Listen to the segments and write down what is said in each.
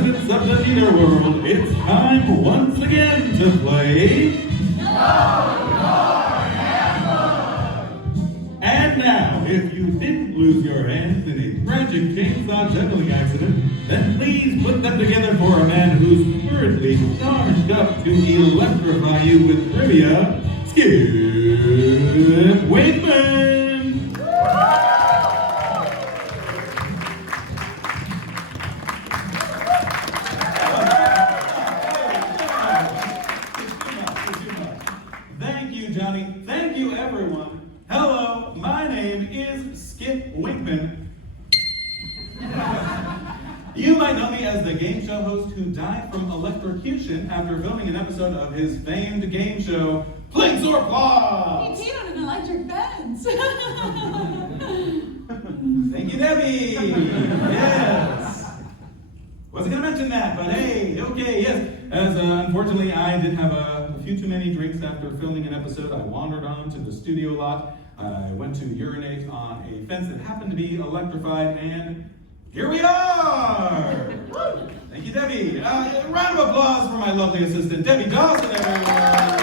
residents of the netherworld, it's time once again to play And now, if you didn't lose your hands in a tragic chainsaw juggling accident, then please put them together for a man who's currently charged up to electrify you with trivia, Winkman! Thank you, Johnny. Thank you, everyone. Hello, my name is Winkman. You might know me as the game show host who died from electrocution after filming an episode of his famed game show, Plinks or Claws! He teed on an electric fence! Thank you, Debbie! Yes! Wasn't gonna mention that, but hey, okay, yes. As unfortunately I did have a few too many drinks after filming an episode, I wandered onto the studio lot. I went to urinate on a fence that happened to be electrified, and here we are! Thank you, Debbie. A round of applause for my lovely assistant, Debbie Dawson, everyone.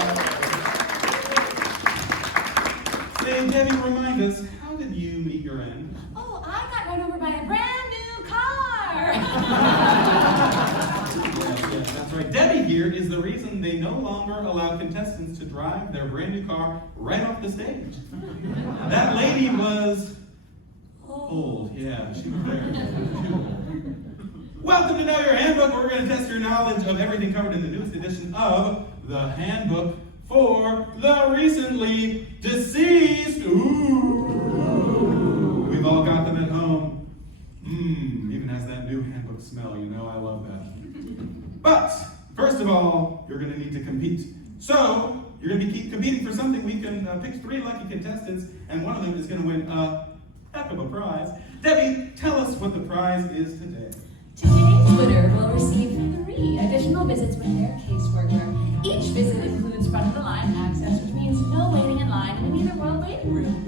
Say, Debbie, remind us, how did you meet your end? Oh, I got run over by a brand new car! Yes, that's right. Debbie here is the reason they no longer allow contestants to drive their brand new car right off the stage. That lady was old. Yeah, she was very old. Welcome to Know Your Handbook, where we're going to test your knowledge of everything covered in the newest edition of the Handbook for the recently deceased. Ooh. We've all got them at home. Even has that new handbook smell, you know, I love that. But, first of all, you're going to need to compete. So, you're going to be competing for something. We can pick 3 lucky contestants, and one of them is going to win a heck of a prize. Debbie, tell us what the prize is today. Today's winner will receive 3 additional visits with their caseworker. Each visit includes front-of-the-line access, which means no waiting in line in either world waiting room.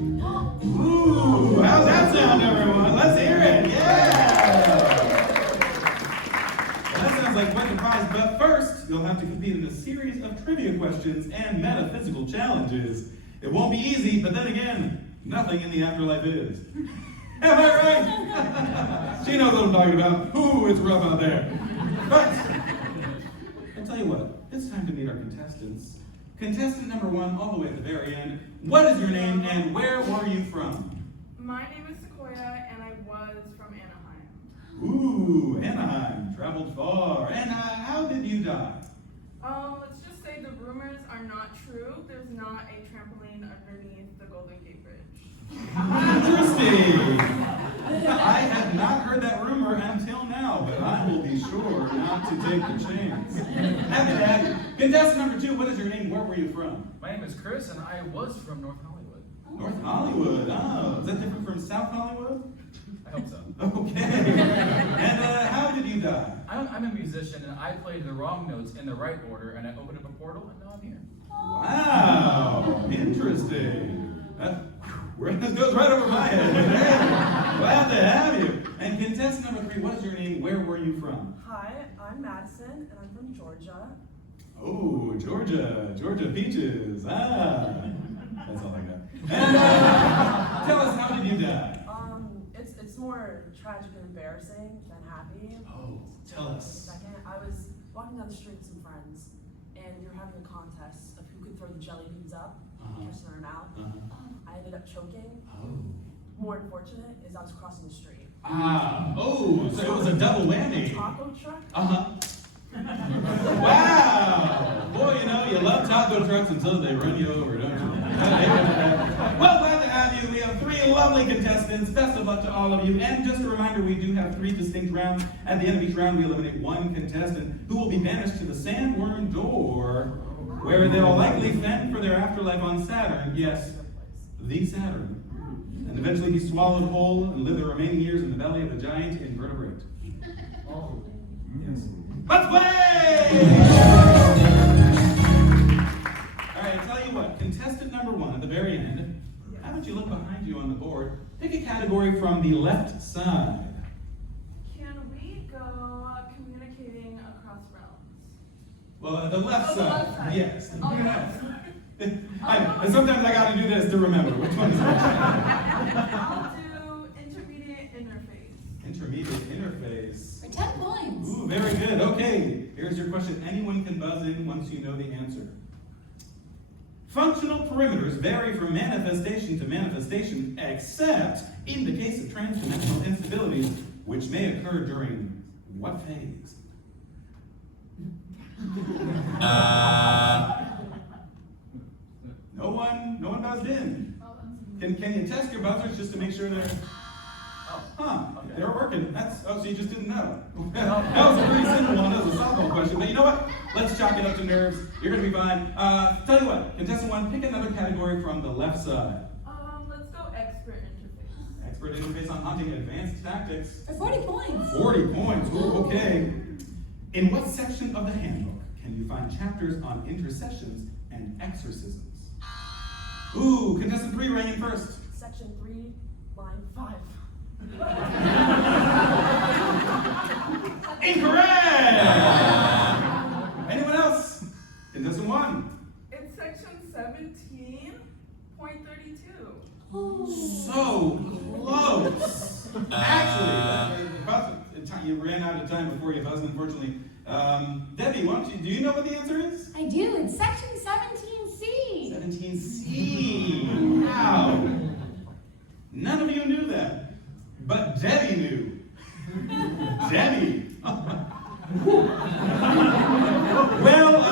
Ooh, how's that sound, everyone? Let's hear it. Yeah! That sounds like quite the prize, but first, you'll have to compete in a series of trivia questions and metaphysical challenges. It won't be easy, but then again, nothing in the afterlife is. Am I right? She knows what I'm talking about. Ooh, it's rough out there. But, I'll tell you what, it's time to meet our contestants. Contestant number 1, all the way at the very end. What is your name and where were you from? My name is Sequoia and I was from Anaheim. Ooh, Anaheim, traveled far. And how did you die? Let's just say the rumors are not true. There's not a trampoline underneath the Golden Gate Bridge. Interesting. I have not heard that rumor until now, but I will be sure not to take the chance. Happy to have you. Contestant number 2, what is your name? Where were you from? My name is Chris, and I was from North Hollywood. North Hollywood. Oh, is that different from South Hollywood? I hope so. Okay. And how did you die? I'm a musician, and I played the wrong notes in the right order, and I opened up a portal, and now I'm here. Wow, interesting. This goes right over my head. Glad to have you. And contestant number 3, what is your name? Where were you from? Hi, I'm Madison, and I'm from Georgia. Oh, Georgia peaches. That's all I got. And tell us, how did you die? It's more tragic and embarrassing than happy. Oh, tell us. Second, I was walking down the street with some friends, and we were having a contest of who could throw the jelly beans up, just in our mouth. I ended up choking. Oh. More unfortunate is I was crossing the street. Oh, so it was a double whammy. A taco truck. Wow. Boy, you know, you love taco trucks until they run you over, don't you? Well, glad to have you. We have 3 lovely contestants. Best of luck to all of you. And just a reminder, we do have 3 distinct rounds. At the end of each round, we eliminate 1 contestant who will be banished to the sandworm door, where they'll likely fend for their afterlife on Saturn. Yes, the Saturn. And eventually be swallowed whole and live the remaining years in the belly of a giant invertebrate. Oh, yes. Let's play! All right, I'll tell you what, contestant number 1 at the very end, how about you look behind you on the board, pick a category from the left side. Can we go communication Well, the left Oh, the side. left side. Yes. Oh, yes. And sometimes I got to do this to remember which one is which. I'll do intermediate interface. Intermediate interface. For 10 points. Ooh, very good. Okay, here's your question. Anyone can buzz in once you know the answer. Functional perimeters vary from manifestation to manifestation, except in the case of transdimensional instabilities, which may occur during what phase? No one buzzed in. Can you test your buzzers just to make sure they're? Okay. They're working. So you just didn't know. That was a pretty simple one. That was a softball question. But you know what? Let's chalk it up to nerves. You're gonna be fine. Tell you what, contestant one, pick another category from the left side. Let's go expert interface. Expert interface on hunting advanced tactics. For 40 points. 40 points. Ooh, okay. In what section of the handbook can you find chapters on intercessions and exorcisms? Ooh, contestant 3 reigning first. Section 3, line 5. Incorrect! Anyone else? Contestant 1. It's section 17.32. So close. Actually, you ran out of time before you buzzed, unfortunately. Debbie, do you know what the answer is? I do. It's section 17C. 17C. Wow. None of you knew that, but Debbie knew. Debbie. Well,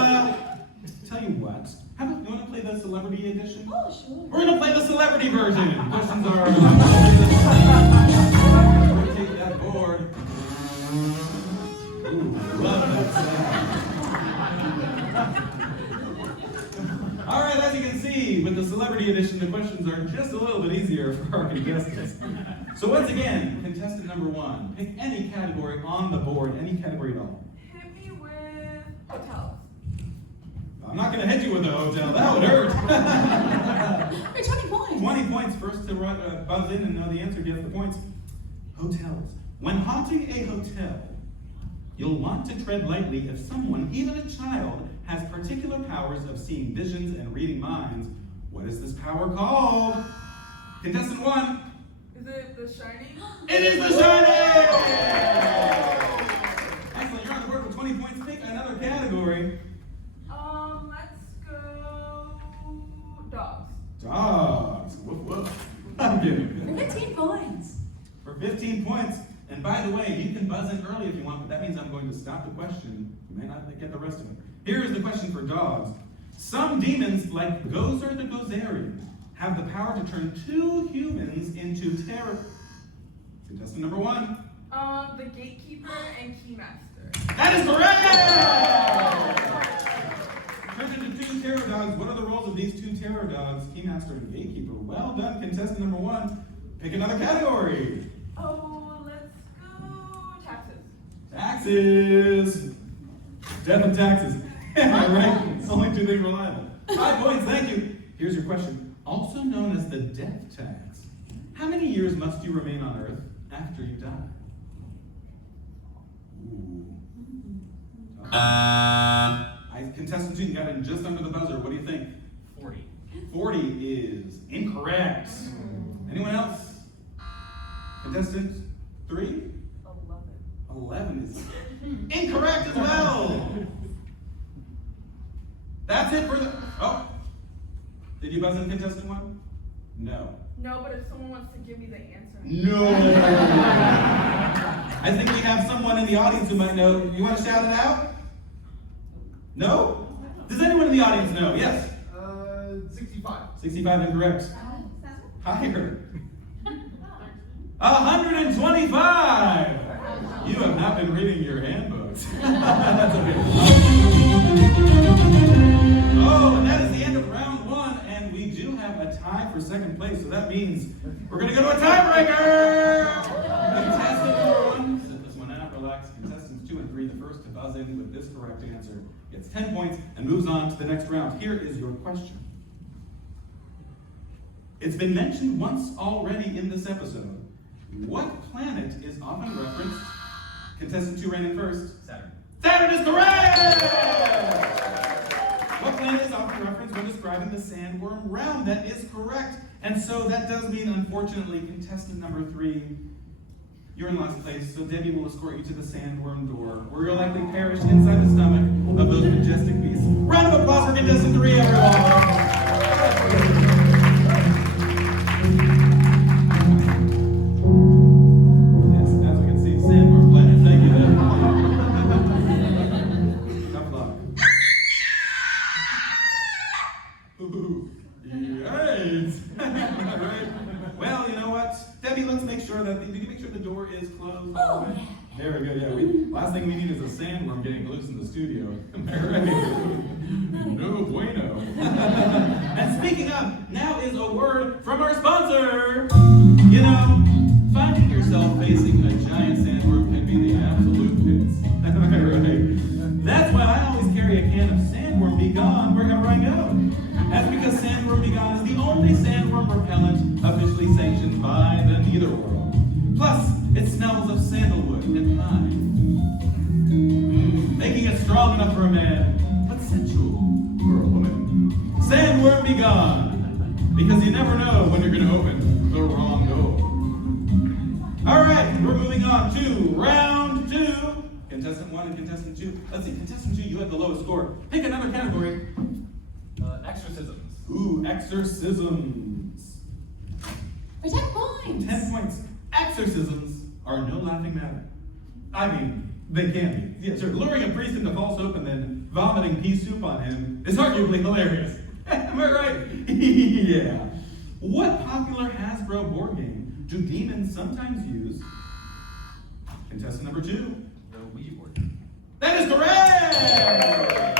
tell you what. How about you want to play the celebrity edition? Oh, sure. We're going to play the celebrity version. Questions are. Rotate that board. Ooh, love that sound. All right, as you can see, with the celebrity edition, the questions are just a little bit easier for our contestants. So once again, contestant number 1, pick any category on the board, any category at all. Hit me with hotels. I'm not going to hit you with a hotel. That would hurt. For 20 points. 20 points. First to buzz in and know the answer gets the points. Hotels. When haunting a hotel, you'll want to tread lightly if someone, even a child, has particular powers of seeing visions and reading minds. What is this power called? Contestant 1. Is it The Shining? It is The Shining! Excellent. You're on the board with 20 points. Pick another category. Let's go dogs. Dogs. Woof woof. I'm kidding. For 15 points. For 15 points. And by the way, you can buzz in early if you want, but that means I'm going to stop the question. You may not get the rest of it. Here is the question for dogs. Some demons, like Gozer the Gozerian, have the power to turn 2 humans into terror. Contestant number 1. The gatekeeper and keymaster. That is correct! Turned into 2 terror dogs. What are the roles of these 2 terror dogs, keymaster and gatekeeper? Well done, contestant number 1. Pick another category. Let's go taxes. Taxes. Death and taxes. Right? It's only 2 things reliable. 5 points, thank you. Here's your question. Also known as the death tax. How many years must you remain on Earth after you die? Ooh. Contestant 2 got in just under the buzzer. What do you think? 40. 40 is incorrect. Anyone else? Contestant 3? 11 is incorrect as well. That's it for the. Oh. Did you buzz in contestant 1? No. No, but if someone wants to give me the answer. No. I think we have someone in the audience who might know. You want to shout it out? No? Does anyone in the audience know? Yes? 65. 65 incorrect. Higher. 125. You have not been reading your handbooks. That's okay. Oh, and that is the end of round 1, and we do have a tie for second place, so that means we're going to go to a tiebreaker! Contestant number 1, sit this one out, relax. Contestants 2 and 3, the first to buzz in with this correct answer, gets 10 points and moves on to the next round. Here is your question. It's been mentioned once already in this episode. What planet is often referenced? Contestant 2 reigning first. Saturn. Saturn is correct! What planet is often referenced when describing the sandworm realm? That is correct. And so that does mean, unfortunately, contestant number 3, you're in last place, so Debbie will escort you to the sandworm door, where you'll likely perish inside the stomach of those majestic beasts. Round of applause for contestant 3, everyone! Yes, as we can see, sandworm planet. Thank you, Debbie. Tough luck. Ooh, yikes! Right. Well, you know what? Debbie, let's make sure that, did you make sure the door is closed? Oh, yeah. There we go, yeah. Last thing we need is a sandworm getting loose in the studio. Am I right? No bueno. And speaking of, now is a word from our sponsor. You know, finding yourself facing a giant sandworm can be the absolute pits. Am I right? That's why I always carry a can of Sandworm Be Gone wherever I go. That's because Sandworm Be Gone is the only sandworm repellent officially sanctioned by the Netherworld. Plus, it smells of sandalwood and pine, making it strong enough for a man, but sensual for a woman. Sandworm Be Gone, because you never know when you're going to open the wrong door. All right, we're moving on to round 2. Contestant 1 and contestant 2. Let's see, contestant 2, you have the lowest score. Pick another category. Exorcisms. Ooh, exorcisms. For 10 points. 10 points. Exorcisms are no laughing matter. I mean, they can be. Yeah, sure. Luring a priest into false hope and then vomiting pea soup on him is arguably hilarious. Am I right? Yeah. What popular Hasbro board game do demons sometimes use? Contestant number 2. The Ouija board. That is correct!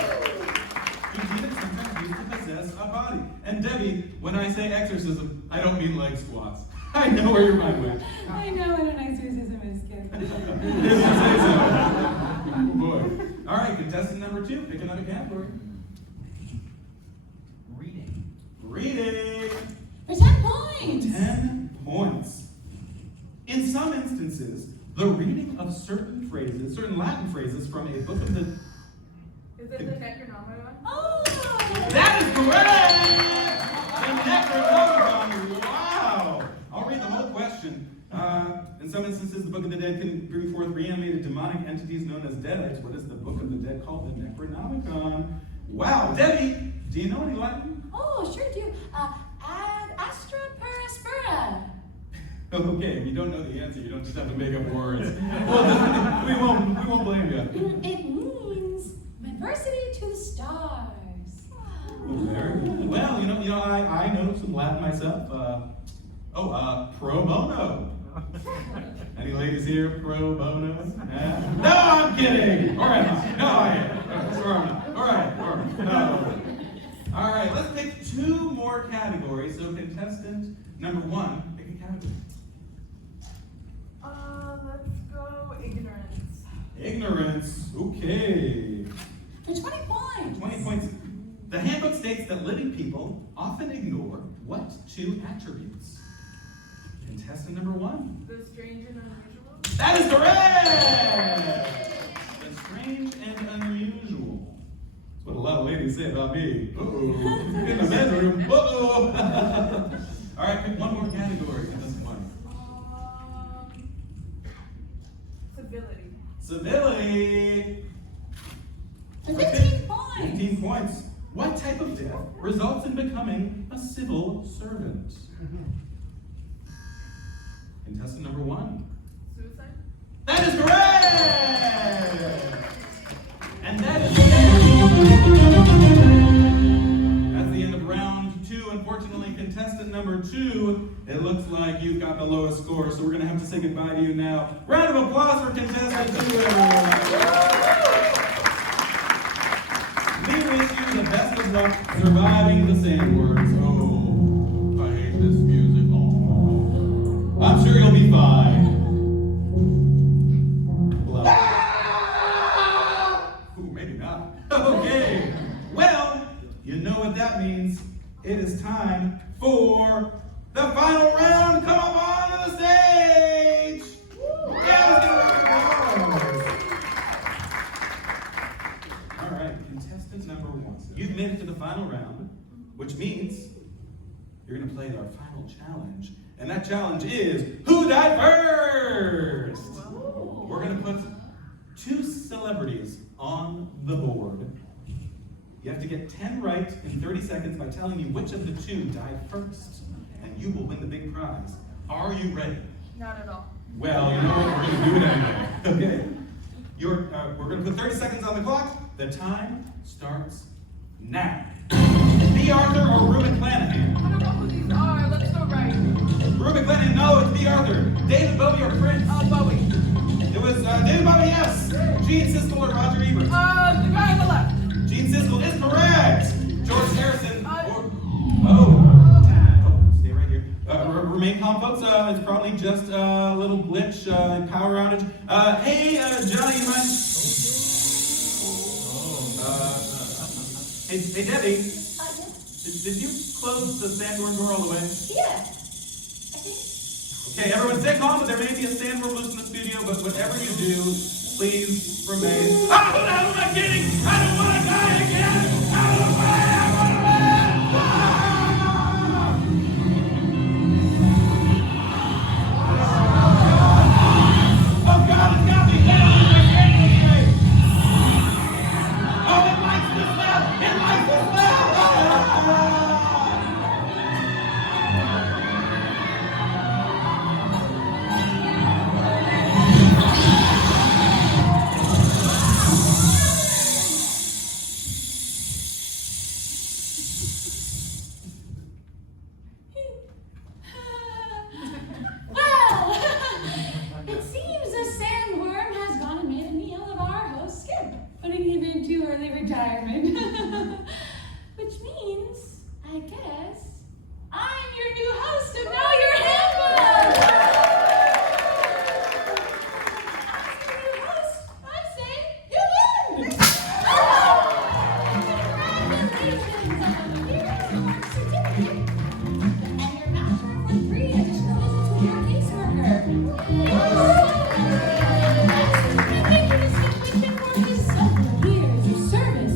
Do demons sometimes use to possess a body? And Debbie, when I say exorcism, I don't mean leg squats. I know where your mind went. I know what an exorcism is, kid. If you say so. Oh boy. All right, contestant number 2, pick another category. Reading. Reading. For 10 points. 10 points. In some instances, the reading of certain phrases, certain Latin phrases from a book of the... Is it the Necronomicon? Oh! That is correct! The Necronomicon. Wow! I'll read the whole question. In some instances, the Book of the Dead can bring forth reanimated demonic entities known as deadites. What is the Book of the Dead called? The Necronomicon. Wow! Debbie, do you know any Latin? Oh, sure do. Ad astra per aspera. Okay, if you don't know the answer, you don't just have to make up words. Well, we won't blame you. It means adversity to the stars. Very good. Well, you know, I know some Latin myself. Pro bono. Any ladies here, pro bono? No, I'm kidding. Or am I? No, I am. Or am I? All right. No. All right, let's pick 2 more categories. So contestant number 1, pick a category. Let's go ignorance. Ignorance. Okay. For 20 points. 20 points. The handbook states that living people often ignore what 2 attributes? Contestant number 1. The strange and unusual. That is correct! The strange and unusual. That's what a lot of ladies say about me. Uh-oh. In the bedroom. Uh-oh. All right, pick 1 more category. Contestant 1. Civility. Civility. For 15 points. 15 points. What type of death results in becoming a civil servant? Contestant number 1. Suicide. That is correct! And that's the end of round 2. Unfortunately, contestant number 2, it looks like you've got the lowest score, so we're going to have to say goodbye to you now. Round of applause for contestant 2, everyone. We wish you the best of luck surviving the sandworms. Oh, I hate this music. Oh. I'm sure you'll be fine. Ooh, maybe not. Okay. Well, you know what that means. It is time for the final round. Come up onto the stage. Yeah, let's get a round of applause. All right, contestant number 1. You've made it to play our final challenge. And that challenge is, who died first? We're going to put 2 celebrities on the board. You have to get 10 right in 30 seconds by telling me which of the 2 died first. And you will win the big prize. Are you ready? Not at all. Well, you know what? We're going to do it anyway. Okay? We're going to put 30 seconds on the clock. The time starts now. B. Arthur or Rue McClanahan? I don't know who these are. Let's go right. Rue McClanahan, no, it's B. Arthur. David Bowie or Prince? Bowie. It was David Bowie, yes. Gene Siskel or Roger Ebert? The guy on the left. Gene Siskel is correct. George Harrison or... Stay right here. Remain calm, folks. It's probably just a little glitch, power outage. Hey, Johnny, you mind? Hey, Debbie. Did you close the sandworm door all the way? Yeah. I think. Okay, everyone stay calm, but there may be a sandworm loose in the studio, but whatever you do, please remain. Oh, no, I'm not kidding! I don't want to die again! Out of the way! I want to live! Oh, God, it's got me down! I can't this way! Oh, it likes the smell! It likes the smell! Well, it seems a sandworm has gone and made a meal of our host Skip, putting him into early retirement. Which means, I guess, I'm your new host of Know Your Handbook! As your new host, I say, you win! Congratulations on here's your certificate and your voucher for 3 additional visits with your caseworker. Thank you to Skip Winkman for his several years of service.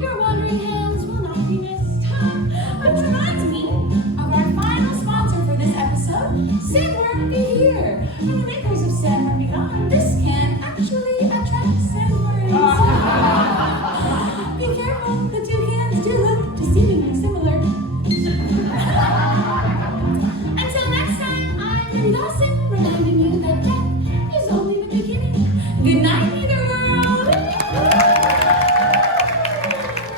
Your wandering hands will not be missed. Which reminds me of our final sponsor for this episode, Sandworm Be Here. From the makers of Sandworm Be Gone, this can actually attract sandworms. Be careful, the 2 cans do look deceivingly similar. Until next time, I'm Dawson, reminding you that death is only the beginning. Good night, either